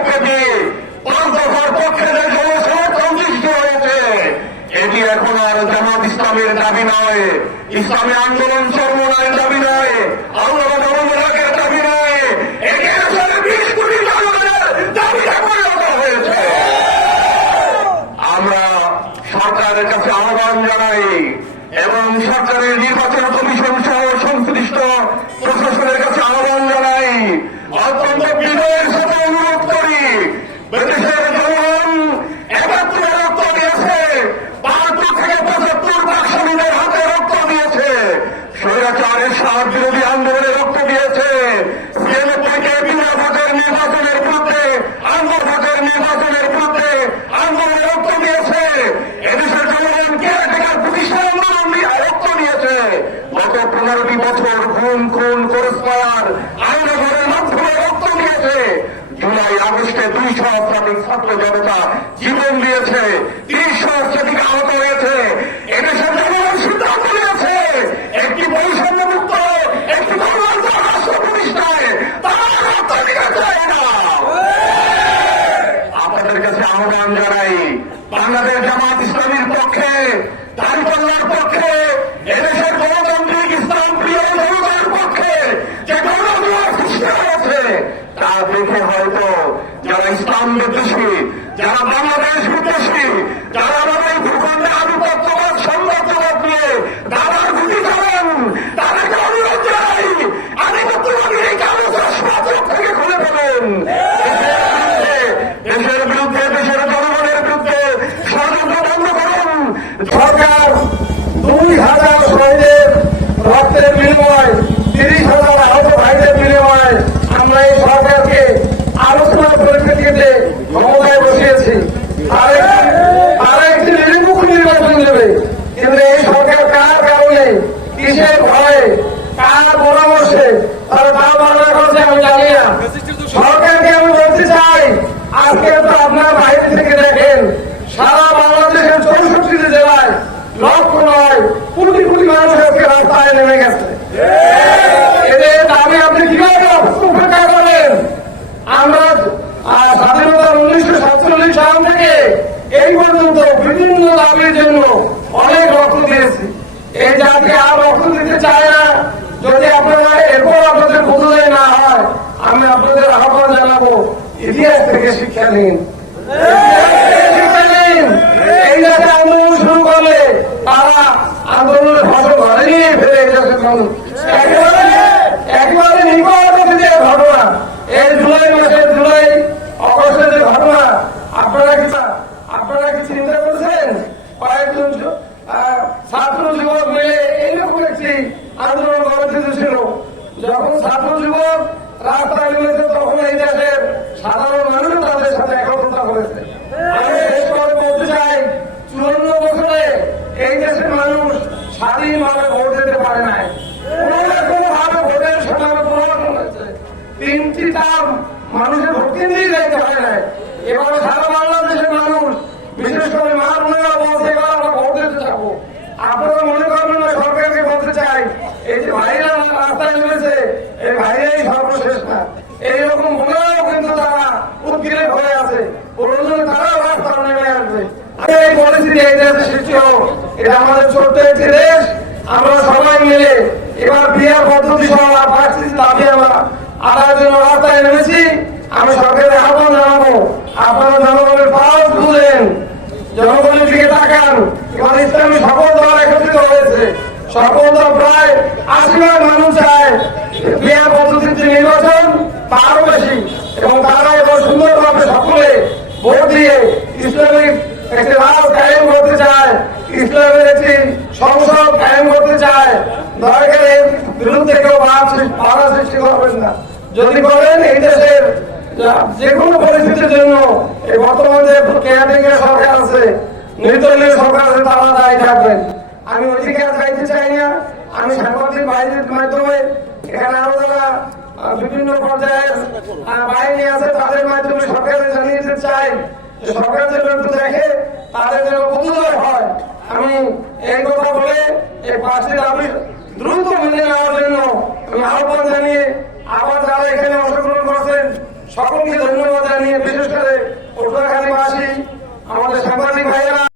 পক্ষে দিয়ে পঞ্চগড় পক্ষে যে জনস্রোত সন্তুষ্ট হয়েছে, এটি এখন আর জামাত ইসলামের দাবি নয়, ইসলামী আন্দোলন চরমনায়ের দাবি নয়, আল্লাহ জনগণের দাবি নয়, এটি আসলে 20 কোটি জনগণের দাবিতে পরিণত হয়েছে। আমরা সরকারের কাছে আহ্বান জানাই এবং সরকারের নির্বাচন কমিশন সহ সংশ্লিষ্ট প্রশাসনের কাছে আহ্বান জানাই, অত্যন্ত বিনয়ের সাথে অনুরোধ করি, দেশের জনগণ 71 রক্ত দিয়েছে, 72 থেকে 75 ভাগ শহীদের হাতে রক্ত দিয়েছে, স্বৈরাচারের সাত বিরোধী আন্দোলনে রক্ত দিয়েছে, 96 থেকে বিনা ভাগের নির্বাচনের বিরুদ্ধে, আন্তর্ভাগের নির্বাচনের বিরুদ্ধে আন্দোলনে রক্ত দিয়েছে, এদেশের জনগণ কেয়ারটেকার প্রতিষ্ঠান রক্ত দিয়েছে, গত 15টি বছর খুন করসপায়ার আইনঘরের মাধ্যমে রক্ত দিয়েছে, জুলাই আগস্টে 200 শতাধিক ছাত্র জনতা জীবন দিয়েছে, 30 শতাধিক আহত হয়েছে, এদেশের জনগণ সিদ্ধান্ত নিয়েছে একটি বৈষম্যমুক্ত একটি গণতন্ত্র রাষ্ট্র প্রতিষ্ঠায় তারা রক্ত দিতে চায় না। আপনাদের কাছে আহ্বান জানাই, বাংলাদেশ জামাত ইসলামীর পক্ষে, দাঁড়িপাল্লার পক্ষে, এদেশের গণতান্ত্রিক ইসলাম প্রিয় জনগণের পক্ষে যে গণতন্ত্র সৃষ্টি হয়েছে তা দেখে হয়তো যারা ইসলাম বিদ্বেষী, যারা বাংলাদেশ বিদ্বেষী, যারা আমাদের ভূখণ্ডে আধিপত্যবাদ সাম্রাজ্যবাদ নিয়ে দাদার গুটি করেন, তাদেরকে অনুরোধ জানাই আধিপত্যবাদী এই কাগজের সমাজের থেকে খুলে ফেলেন। দেশের বিরুদ্ধে, দেশের জনগণের বিরুদ্ধে ষড়যন্ত্র বন্ধ করুন। সরকার 2000 শহীদের রক্তের বিনিময়, 30,000 আহত ভাইদের বিনিময় আমরা এই সরকারকে আলোচনার পরিপ্রেক্ষিতে ক্ষমতায় বসিয়েছি। আরেকটি নিরপেক্ষ নির্বাচন দেবে, কিন্তু এই সরকার কার কারণে, কিসের ভয়ে, কার পরামর্শে তারা তার বাংলা করছে আমি জানি না। সরকারকে আমি বলতে চাই, আজকে তো আপনার বাইরে থেকে দেখেন সারা বাংলাদেশের 64 জেলায় লক্ষ নয় কোটি কোটি মানুষ আজকে রাস্তায় নেমে গেছে। এদের দাবি আপনি কিভাবে উপেক্ষা করেন? আমরা স্বাধীনতা 1947 সাল থেকে এই পর্যন্ত বিভিন্ন দাবির জন্য অনেক রক্ত দিয়েছি। এই জাতি আর রক্ত দিতে চায় না। যদি আপনারা এরপর আপনাদের বোঝাই না হয়, আমি আপনাদের আহ্বান জানাবো, ইতিহাস থেকে শিক্ষা নিন। এই দেশে আন্দোলন শুরু করলে তারা আন্দোলনের ফসল ঘরে নিয়ে ফেলে এই দেশের মানুষ একেবারে নিকট যে ঘটনা, এই জুলাই মাসের জুলাই অগস্টের যে ঘটনা, আপনারা কি চিন্তা করছেন? কয়েকজন ছাত্র যুবক মিলে এইরকম একটি আন্দোলন গড়ে ছিল। যখন ছাত্র যুবক রাস্তায় নেমেছে তখন এই দেশের সাধারণ মানুষ তাদের সাথে একত্রতা করেছে। আমি শেষ করে বলতে চাই, 54 বছরে এই দেশের মানুষ স্বাধীনভাবে ভোট দিতে পারে নাই। কোনোভাবে ভোটের সময় প্রমাণ হয়েছে 3টি টার্ম মানুষের ভোট কেন্দ্রেই যাইতে পারে নাই। এবার সারা বাংলাদেশের মানুষ, বিশেষ করে মা বোনেরা বলছে এবার আমরা ভোট দিতে যাবো। আপনারা মনে করবেন না, সরকারকে বলতে চাই, এই যে ভাইরা রাস্তায় নেমেছে, এই ভাইরাই সর্বশেষ না। এইরকম বলেও কিন্তু তারা উদ্গ্রীব হয়ে আছে, প্রয়োজনে তারাও রাস্তায় নেমে আসবে। এই পরিস্থিতি এই দেশে সৃষ্টি হোক, এটা আমাদের ছোট্ট একটি দেশ। আমরা সবাই মিলে এবার বিয়ার পদ্ধতি সহ দাবি আমরা আদায়ের জন্য রাস্তায় নেমেছি। আমি সরকারের আহ্বান জানাবো, আপনারা জনগণের পাশ বুঝেন, জনগণের দিকে তাকান। এবার ইসলামী সকল দল একত্রিত হয়েছে, সকল দল প্রায় 80 মানুষ চায় বিয়ার পদ্ধতিতে নির্বাচন বা আরো বেশি, এবং তারা এবার সুন্দরভাবে সকলে ভোট দিয়ে ইসলামিক একটি রাষ্ট্র কায়েম করতে চায়, ইসলামের একটি সংসদ কায়েম করতে চায়। দয়া করে এর বিরুদ্ধে কেউ বাধা সৃষ্টি করবেন না। যদি করেন, এই দেশের যে কোনো পরিস্থিতির জন্য এই বর্তমান যে কেয়ারটেকার সরকার আছে, নির্দলীয় সরকার আছে, তারা দায়ী থাকবেন। আমি ওইদিকে আর যাইতে চাই না। আমি সাংবাদিক বাহিনীর মাধ্যমে এখানে আরো যারা বিভিন্ন পর্যায়ের বাহিনী আছে তাদের মাধ্যমে সরকারে জানিয়ে দিতে চাই, সরকার যেন একটু দেখে তাদের যেন বোধোদয় হয়। আমি এই কথা বলে এই 5টি দাবি দ্রুত মেনে নেওয়ার জন্য আমি আহ্বান জানিয়ে আবার যারা এখানে অংশগ্রহণ করছেন সকলকে ধন্যবাদ। নিয়ে বিশেষ করে পটুয়াখালীবাসী আমাদের সাংবাদিক ভাইয়েরা